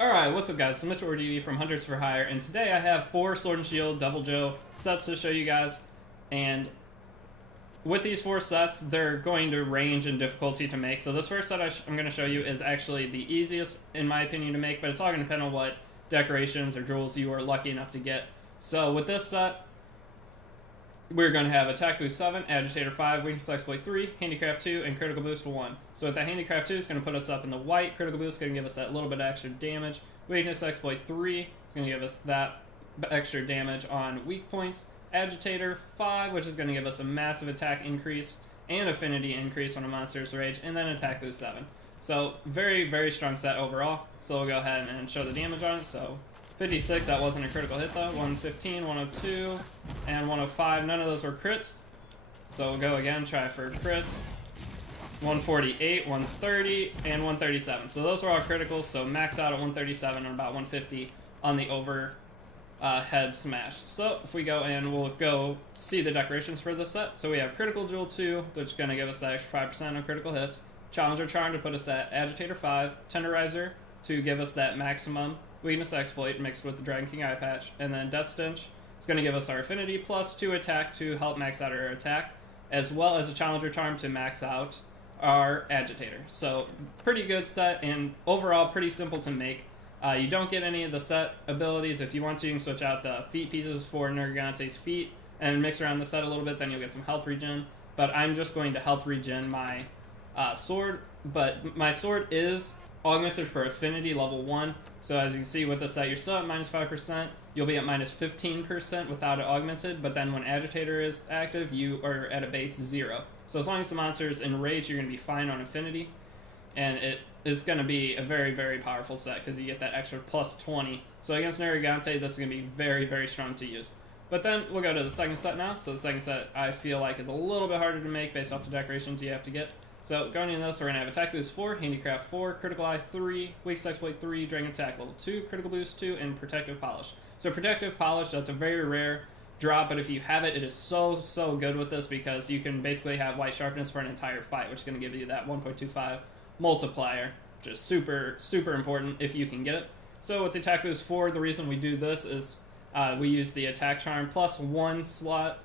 Alright, what's up guys? It's Mitchell Ordini from Hunters for Hire, and today I have 4 Sword and Shield Deviljho sets to show you guys. And with these 4 sets, they're going to range in difficulty to make. So this first set I'm going to show you is actually the easiest, in my opinion, to make, but it's all going to depend on what decorations or jewels you are lucky enough to get. So with this set, we're going to have Attack Boost 7, Agitator 5, Weakness Exploit 3, Handicraft 2, and Critical Boost 1. So with that Handicraft 2, it's going to put us up in the white. Critical Boost is going to give us that little bit of extra damage. Weakness Exploit 3 is going to give us that extra damage on weak points. Agitator 5, which is going to give us a massive attack increase and affinity increase on a monster's rage. And then Attack Boost 7. So very, very strong set overall. So we'll go ahead and show the damage on it. So 56, that wasn't a critical hit though. 115, 102, and 105. None of those were crits. So we'll go again, try for crits. 148, 130, and 137. So those were all criticals, so max out at 137 and about 150 on the overhead smash. So if we go in, we'll go see the decorations for this set. So we have Critical Jewel 2, which is going to give us that extra 5% on critical hits. Challenger Charm to put us at Agitator 5. Tenderizer to give us that maximum Weakness Exploit mixed with the Dragon King Eye Patch. And then Death Stench is going to give us our Affinity plus 2 attack to help max out our attack, as well as a Challenger Charm to max out our Agitator. So pretty good set, and overall pretty simple to make. You don't get any of the set abilities. If you want to, you can switch out the feet pieces for Nergante's feet and mix around the set a little bit, then you'll get some health regen. But I'm just going to health regen my sword, but my sword is augmented for affinity level 1. So as you can see with the set, you're still at minus 5%. You'll be at minus 15% without it augmented, but then when Agitator is active, you are at a base 0. So as long as the monster is enraged, you're going to be fine on affinity. And it is going to be a very, very powerful set because you get that extra plus 20. So against Nergigante, this is going to be very, very strong to use. But then we'll go to the second set now. So the second set I feel like is a little bit harder to make based off the decorations you have to get. So going into this, we're going to have Attack Boost 4, Handicraft 4, Critical Eye 3, Weakness Exploit 3, Dragon Attack Level 2, Critical Boost 2, and Protective Polish. So Protective Polish, that's a very rare drop, but if you have it, it is so, so good with this because you can basically have White Sharpness for an entire fight, which is going to give you that 1.25 multiplier, which is super, super important if you can get it. So with the Attack Boost 4, the reason we do this is we use the Attack Charm plus 1 slot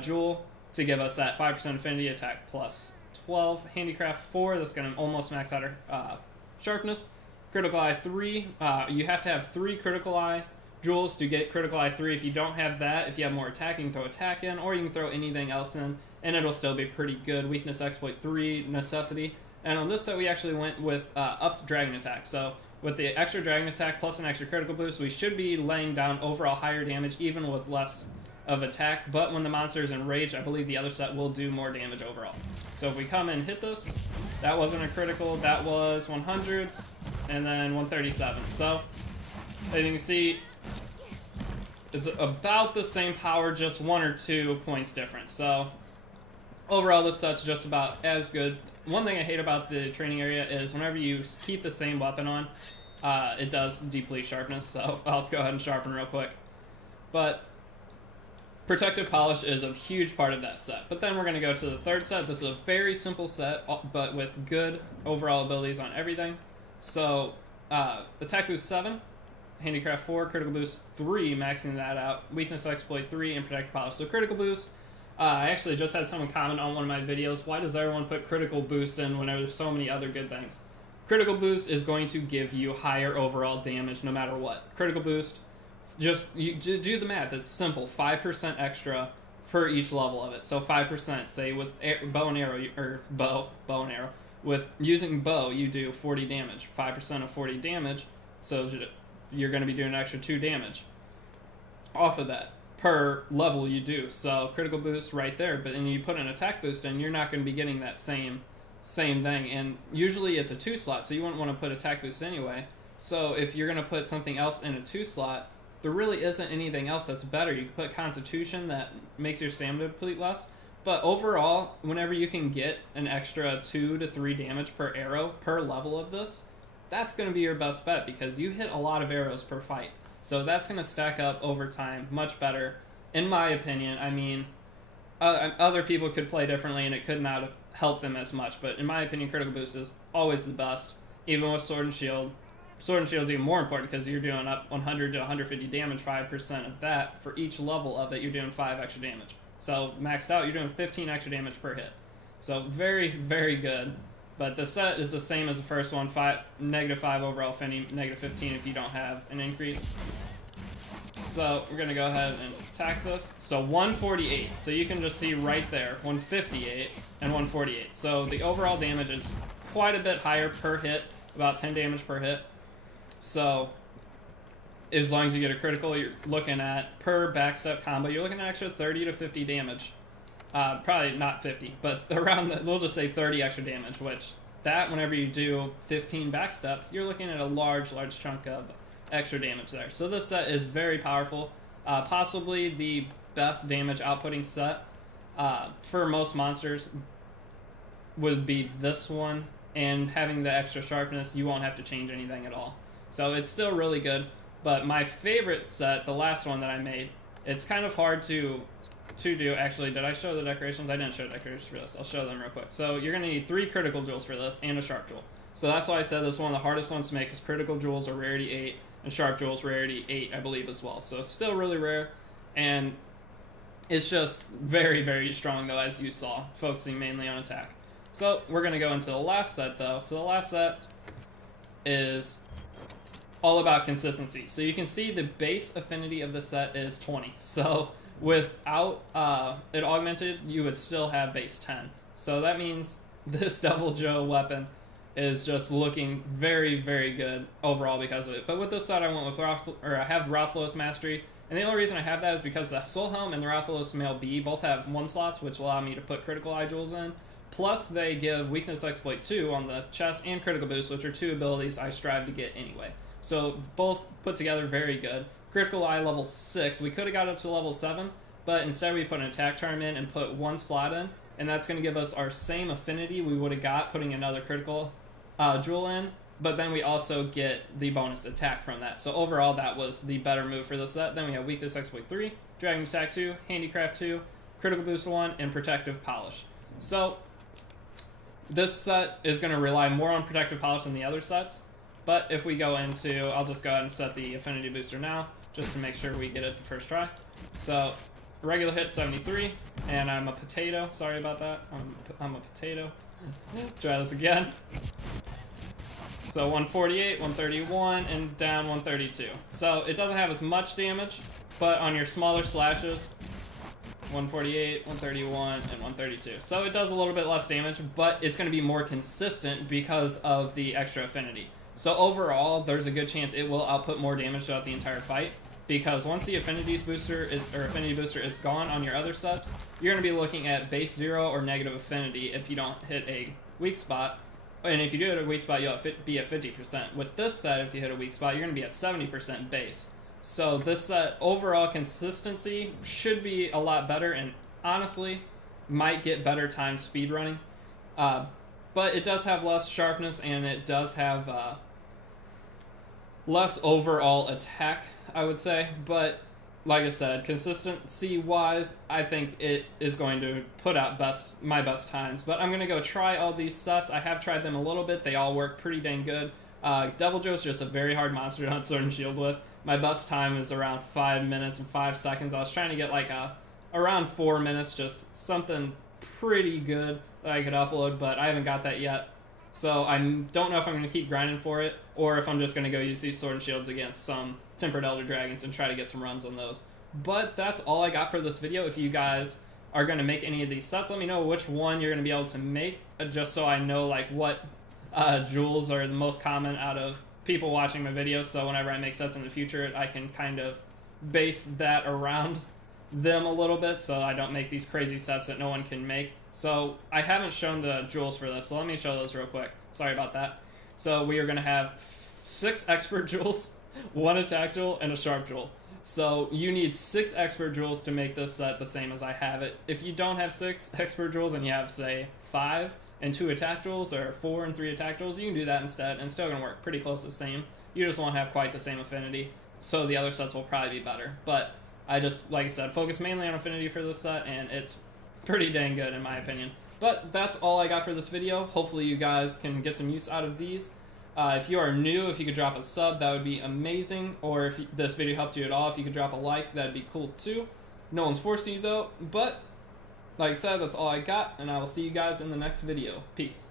Jewel to give us that 5% affinity attack plus 12. Handicraft 4, that's going to almost max out our sharpness. Critical Eye 3, you have to have 3 Critical Eye Jewels to get Critical Eye 3. If you don't have that, if you have more attack, you can throw attack in, or you can throw anything else in, and it'll still be pretty good. Weakness Exploit 3, Necessity. And on this set, we actually went with upped Dragon Attack. So with the extra Dragon Attack plus an extra critical boost, we should be laying down overall higher damage even with less of attack. But when the monster is enraged, I believe the other set will do more damage overall. So if we come and hit this, that wasn't a critical, that was 100, and then 137. So as you can see, it's about the same power, just 1 or 2 points difference. So overall, this set's just about as good. One thing I hate about the training area is whenever you keep the same weapon on, it does deplete sharpness, so I'll go ahead and sharpen real quick. But Protective Polish is a huge part of that set. But then we're going to go to the third set. This is a very simple set, but with good overall abilities on everything. So, Attack Boost 7, Handicraft 4, Critical Boost 3, maxing that out, Weakness Exploit 3, and Protective Polish. So Critical Boost, I actually just had someone comment on one of my videos, why does everyone put Critical Boost in when there's so many other good things? Critical Boost is going to give you higher overall damage no matter what. Critical Boost, just you do the math, it's simple, 5% extra for each level of it. So 5%, say with bow and arrow, or bow and arrow, with using bow, you do 40 damage, 5% of 40 damage, so you're going to be doing an extra 2 damage off of that per level you do. So critical boost right there, but then you put an attack boost in, you're not going to be getting that same thing, and usually it's a 2 slot, so you wouldn't want to put attack boost anyway. So if you're going to put something else in a 2 slot, there really isn't anything else that's better. You can put Constitution, that makes your stamina deplete less, but overall, whenever you can get an extra 2 to 3 damage per arrow per level of this, that's going to be your best bet because you hit a lot of arrows per fight. So that's going to stack up over time much better, in my opinion. I mean, other people could play differently and it could not help them as much, but in my opinion, Critical Boost is always the best, even with Sword and Shield. Sword and Shield is even more important because you're doing up 100 to 150 damage, 5% of that. For each level of it, you're doing 5 extra damage. So maxed out, you're doing 15 extra damage per hit. So very, very good. But the set is the same as the first one, -5 overall affinity, -15 if you don't have an increase. So we're going to go ahead and attack this. So 148. So you can just see right there, 158 and 148. So the overall damage is quite a bit higher per hit, about 10 damage per hit. So as long as you get a critical, you're looking at, per backstep combo, you're looking at extra 30 to 50 damage. Probably not 50, but around, we'll just say 30 extra damage, which that, whenever you do 15 backsteps, you're looking at a large chunk of extra damage there. So this set is very powerful. Possibly the best damage outputting set for most monsters would be this one, and having the extra sharpness, you won't have to change anything at all. So it's still really good, but my favorite set, the last one that I made, it's kind of hard to do. Actually, did I show the decorations? I didn't show decorations for this. I'll show them real quick. So you're going to need 3 critical jewels for this and a sharp jewel. So that's why I said this is one of the hardest ones to make, because critical jewels are rarity 8 and sharp jewels rarity 8, I believe, as well. So it's still really rare, and it's just very, very strong, though, as you saw, focusing mainly on attack. So we're going to go into the last set, though. So the last set is all about consistency. So you can see the base affinity of the set is 20. So without it augmented, you would still have base 10. So that means this Deviljho weapon is just looking very, very good overall because of it. But with this set, I went with I have Rathalos Mastery, and the only reason I have that is because the Soul Helm and the Rathalos Male B both have 1 slots, which allow me to put critical eye jewels in. Plus, they give Weakness Exploit 2 on the chest and Critical Boost, which are 2 abilities I strive to get anyway. So both put together very good. Critical Eye level 6. We could have got up to level 7, but instead we put an attack charm in and put 1 slot in, and that's going to give us our same affinity we would have got putting another critical jewel in, but then we also get the bonus attack from that. So overall, that was the better move for this set. Then we have Weakness Exploit 3, Dragon Attack 2, Handicraft 2, Critical Boost 1, and Protective Polish. So this set is going to rely more on Protective Polish than the other sets, but if we go into, I'll just go ahead and set the affinity booster now, just to make sure we get it the first try. So regular hit 73, and I'm a potato. Sorry about that. I'm a potato. Try this again. So 148, 131, and down 132. So it doesn't have as much damage, but on your smaller slashes, 148, 131, and 132. So it does a little bit less damage, but it's going to be more consistent because of the extra affinity. So overall, there's a good chance it will output more damage throughout the entire fight, because once the affinity booster is gone on your other sets, you're going to be looking at base 0 or negative affinity if you don't hit a weak spot. And if you do hit a weak spot, you'll be at 50%. With this set, if you hit a weak spot, you're going to be at 70% base. So this set, overall consistency should be a lot better, and honestly, might get better time speed running. But it does have less sharpness, and it does have less overall attack, I would say. But like I said, consistency-wise, I think it is going to put out my best times. But I'm going to go try all these sets. I have tried them a little bit. They all work pretty dang good. Deviljho is just a very hard monster to hunt Sword and Shield with. My best time is around 5 minutes and 5 seconds. I was trying to get like around 4 minutes, just something pretty good that I could upload, but I haven't got that yet. So I don't know if I'm going to keep grinding for it, or if I'm just going to go use these Sword and Shields against some Tempered Elder Dragons and try to get some runs on those. But that's all I got for this video. If you guys are going to make any of these sets, let me know which one you're going to be able to make, just so I know like what jewels are the most common out of people watching my videos, so whenever I make sets in the future, I can kind of base that around them a little bit, so I don't make these crazy sets that no one can make. So I haven't shown the jewels for this, so let me show those real quick. Sorry about that. So we are going to have 6 expert jewels, 1 attack jewel, and a sharp jewel. So you need 6 expert jewels to make this set the same as I have it. If you don't have 6 expert jewels and you have, say, 5 and 2 attack jewels, or 4 and 3 attack jewels, you can do that instead, and it's still going to work pretty close to the same. You just won't have quite the same affinity, so the other sets will probably be better. But I just, like I said, focus mainly on affinity for this set, and it's pretty dang good in my opinion. But that's all I got for this video. Hopefully you guys can get some use out of these. If you are new, if you could drop a sub, that would be amazing. Or if this video helped you at all, if you could drop a like, that'd be cool too. No one's forcing you though, but like I said, that's all I got, and I will see you guys in the next video. Peace.